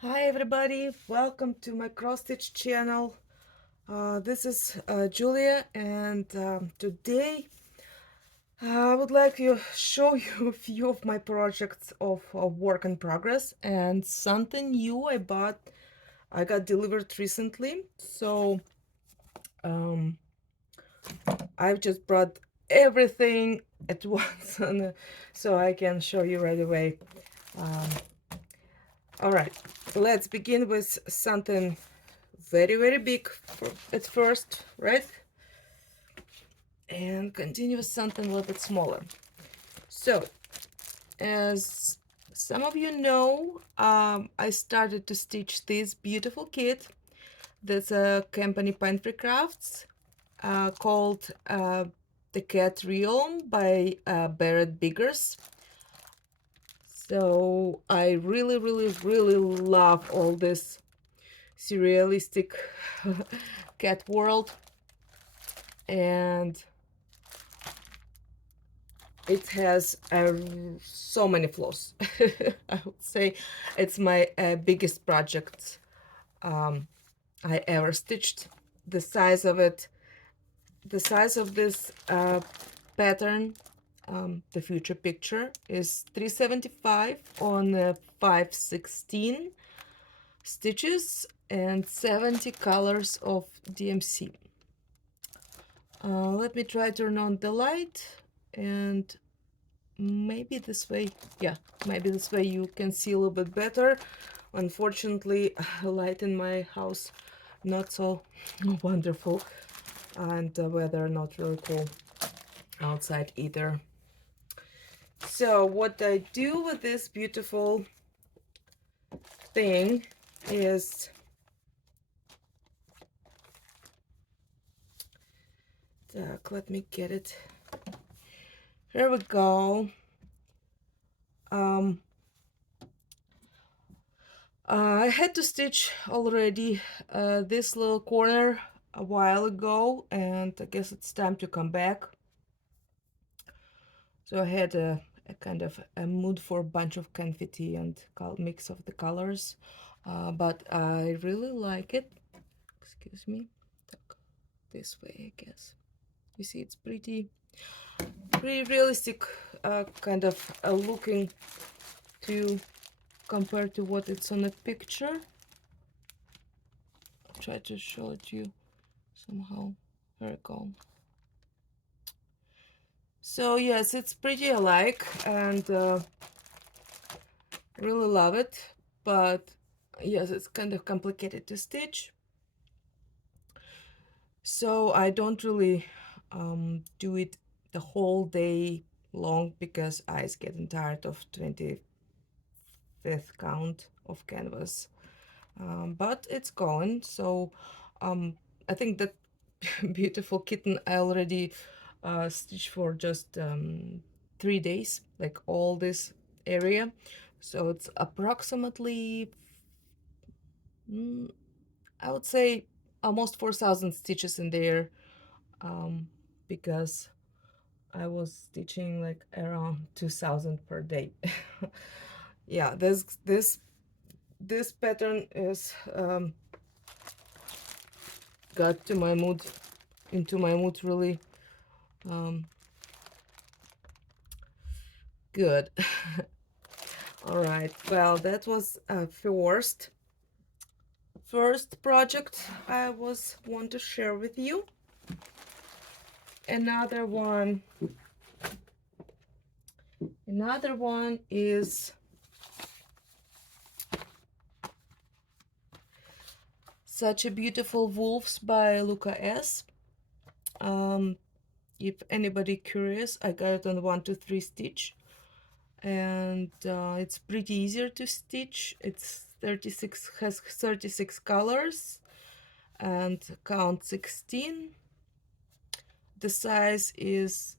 Hi everybody, welcome to my cross stitch channel. This is Julia, and today I would like to show you a few of my projects of work in progress and something new I got delivered recently. So I've just brought everything at once so I can show you right away. Um, all right, let's begin with something very big at first, right? And continue with something a little bit smaller. So as some of you know, I started to stitch this beautiful kit that's a company Pine Free Crafts, called The Cat Realm by Barrett Biggers. So I really love all this surrealistic cat world, and it has so many flaws. I would say it's my biggest project I ever stitched. The size of it, the size of this pattern, the future picture, is 375 on 516 stitches and 70 colors of DMC. Let me try to turn on the light, and maybe this way, yeah, maybe this way you can see a little bit better. Unfortunately, light in my house not so wonderful, and the weather not really cool outside either. So what I do with this beautiful thing is, let me get it. Here we go. um I had to stitch already this little corner a while ago, and I guess it's time to come back. So I had a kind of a mood for a bunch of confetti and mix of the colors, but I really like it. Excuse me. This way, I guess. You see, it's pretty realistic, kind of looking to compared to what it's on a picture. I'll try to show it to you somehow. There we go. So yes, it's pretty alike, and really love it, but yes, it's kind of complicated to stitch, so I don't really do it the whole day long, because eyes getting tired of 25th count of canvas. But it's going. So I think that beautiful kitten I already stitched for just 3 days, like all this area. So it's approximately, I would say, almost 4,000 stitches in there, because I was stitching like around 2,000 per day. Yeah, this pattern is got to my mood, into my mood really good. All right, well, that was first project I want to share with you. Another one is Such a Beautiful Wolves by Luca S. If anybody curious, I got it on 1-2-3 stitch, and it's pretty easier to stitch. It's 36, has 36 colors and count 16. The size is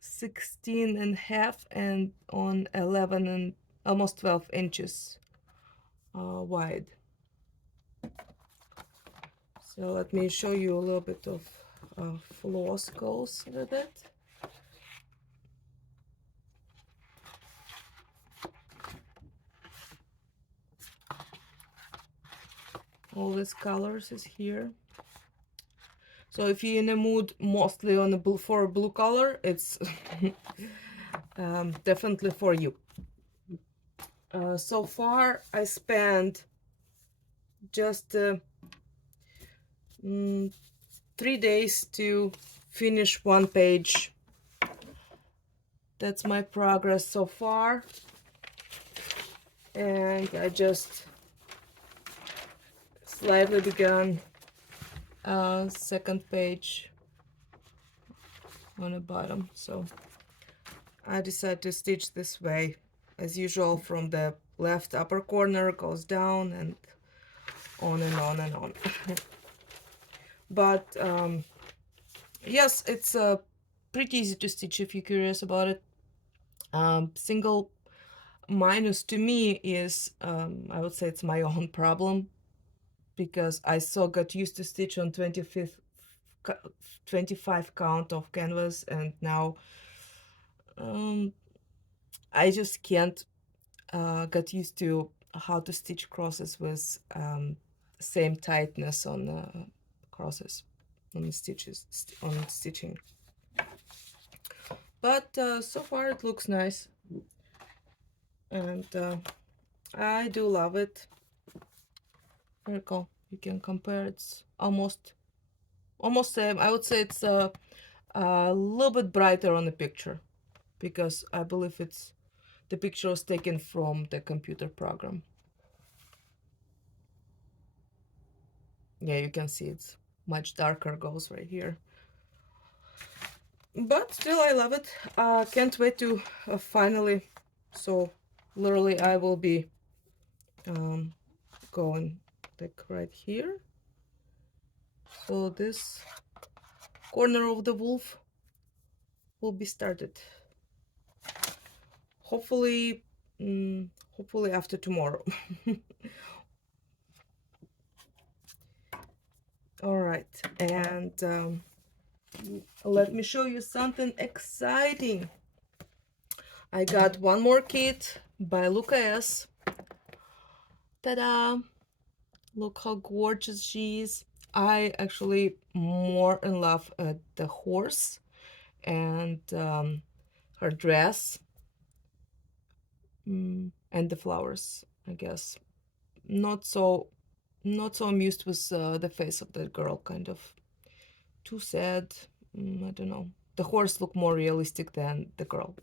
16 and a half and on 11 and almost 12 inches wide. So let me show you a little bit of floss goes with it. all these colors is here. So if you're in a mood mostly on a blue, for a blue color, it's definitely for you. So far I spent just 3 days to finish one page. That's my progress so far. And I just slightly begun second page on the bottom. So I decided to stitch this way. As usual, from the left upper corner goes down and on and on and on. But yes, it's pretty easy to stitch if you're curious about it. Single minus to me is, I would say it's my own problem, because I so got used to stitch on 25 count of canvas, and now I just can't get used to how to stitch crosses with same tightness on the crosses, on the stitches, on stitching. But so far it looks nice, and I do love it. Very cool. You can compare. It's almost same. I would say it's a little bit brighter on the picture, because I believe the picture was taken from the computer program. Yeah, you can see it's much darker goes right here. But still, I love it. Can't wait to finally. So literally, I will be going like right here. So this corner of the wolf will be started. Hopefully, hopefully after tomorrow. All right, and let me show you something exciting. I got one more kit by Luca S. Ta-da! Look how gorgeous she is. I actually more in love with the horse and her dress and the flowers, I guess. Not so amused with the face of that girl, kind of too sad. I don't know. The horse looked more realistic than the girl.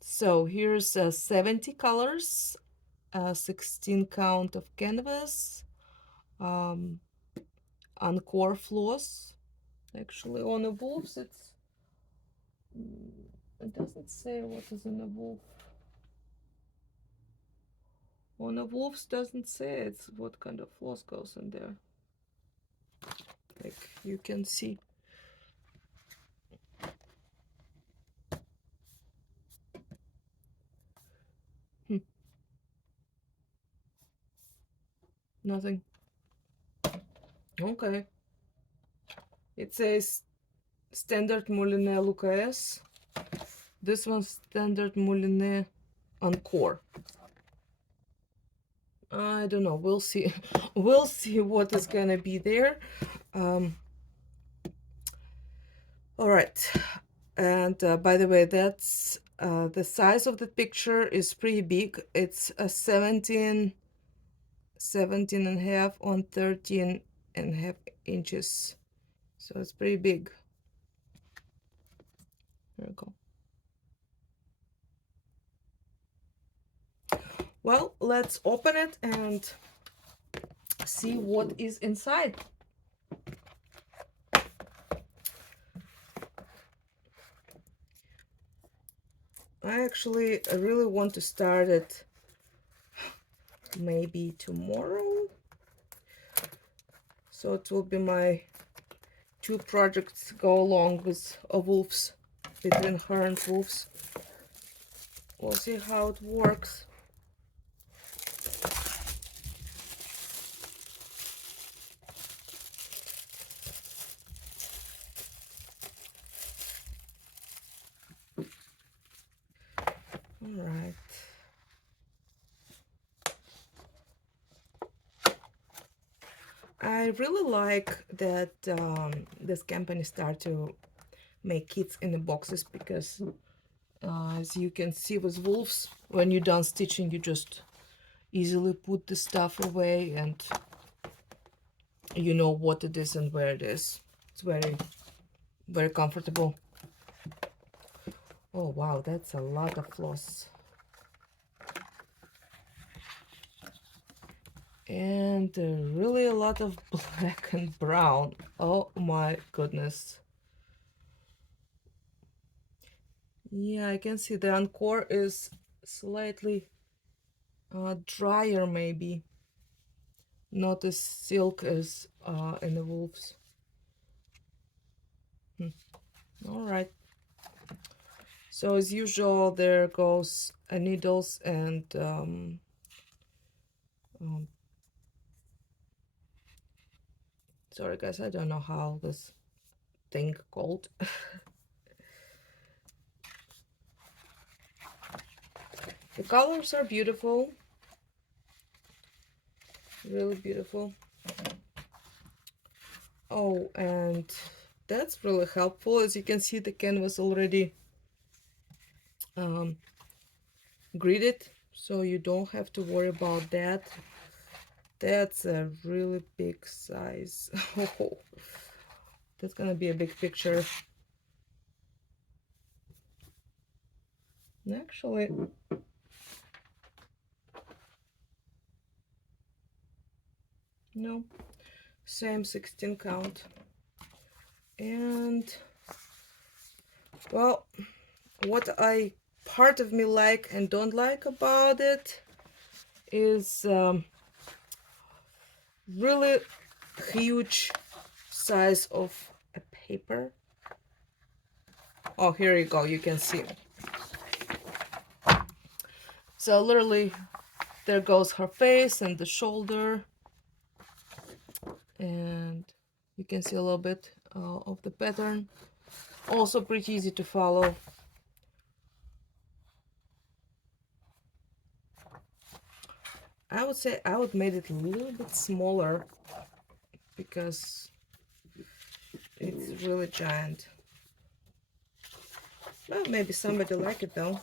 So here's 70 colors, 16 count of canvas, Encore floss. Actually, on the wolves, it doesn't say what is in the wolf. On the wolves doesn't say it's what kind of floss goes in there. Like you can see. Nothing. Okay. It says standard Moulinet Luca S. This one's standard Moulinet Encore. I don't know. We'll see. We'll see what is gonna be there. All right. And by the way, that's the size of the picture is pretty big. It's a 17 and a half on 13 and a half inches. So it's pretty big. There we go. Well, let's open it and see what is inside. I actually really want to start it maybe tomorrow. So it will be my 2 projects go along with wolves, between her and wolves. We'll see how it works. All right. I really like that this company start to make kits in the boxes because as you can see with wolves, when you're done stitching, you just easily put the stuff away and you know what it is and where it is. It's very, very comfortable. Oh wow, that's a lot of floss. And really a lot of black and brown. Oh my goodness. Yeah, I can see the Encore is slightly drier maybe. Not as silk as in the wolves. All right. So as usual, there goes needles and sorry guys, I don't know how this thing called. The colors are beautiful, really beautiful. Oh, and that's really helpful. As you can see, the canvas already gridded, so you don't have to worry about that. That's a really big size. Oh, that's gonna be a big picture. Actually, no, same 16 count. And well, what I part of me like and don't like about it is really huge size of a paper. Oh, here you go, you can see. So literally there goes her face and the shoulder, and you can see a little bit of the pattern. Also pretty easy to follow. I would say I would made it a little bit smaller because it's really giant. Well, maybe somebody like it though.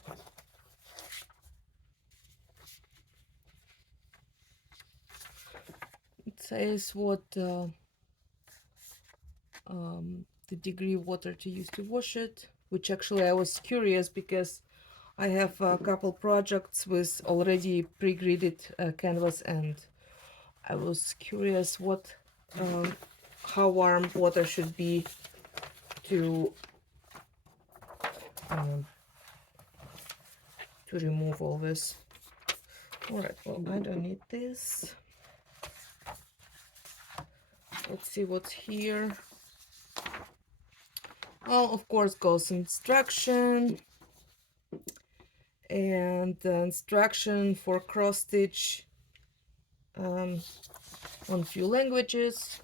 It says what the degree of water to use to wash it, which actually I was curious because I have a couple projects with already pre-gridded canvas, and I was curious what how warm water should be to remove all this. All right, well, I don't need this. Let's see what's here. Oh, of course, goes instruction and the instruction for cross stitch on few languages,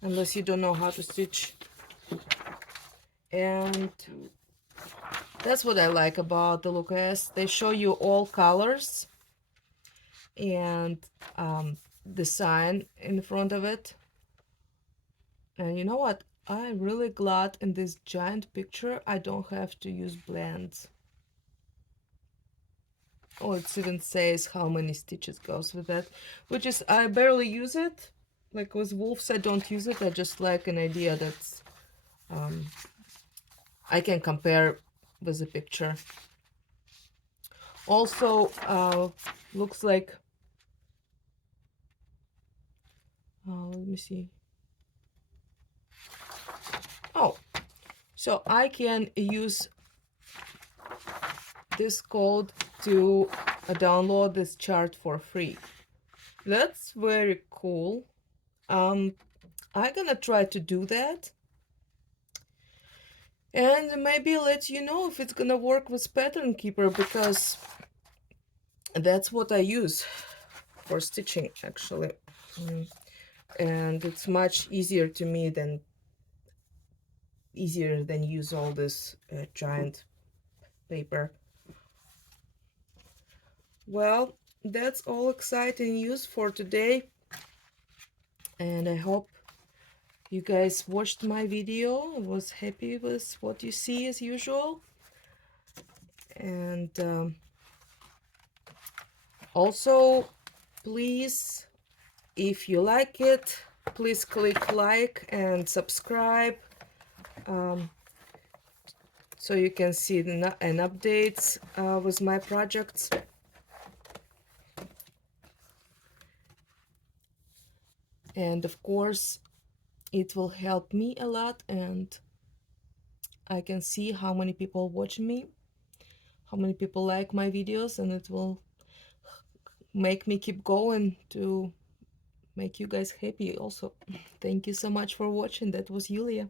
unless you don't know how to stitch. And that's what I like about the Lucas. They show you all colors and the sign in front of it. And you know what? I'm really glad in this giant picture I don't have to use blends. Oh, it even says how many stitches goes with that, which is I barely use it. Like with wolves, I don't use it. I just like an idea that's I can compare with the picture. Also, looks like let me see. Oh, so I can use this code to download this chart for free. That's very cool. I'm gonna try to do that and maybe let you know if it's gonna work with Pattern Keeper, because that's what I use for stitching actually. And it's much easier to me than use all this giant paper. Well, that's all exciting news for today. And I hope you guys watched my video, was happy with what you see as usual. And also, please, if you like it, please click like and subscribe, so you can see an updates with my projects. And of course, it will help me a lot, and I can see how many people watch me, how many people like my videos, and it will make me keep going to make you guys happy also. Thank you so much for watching. That was Yulia.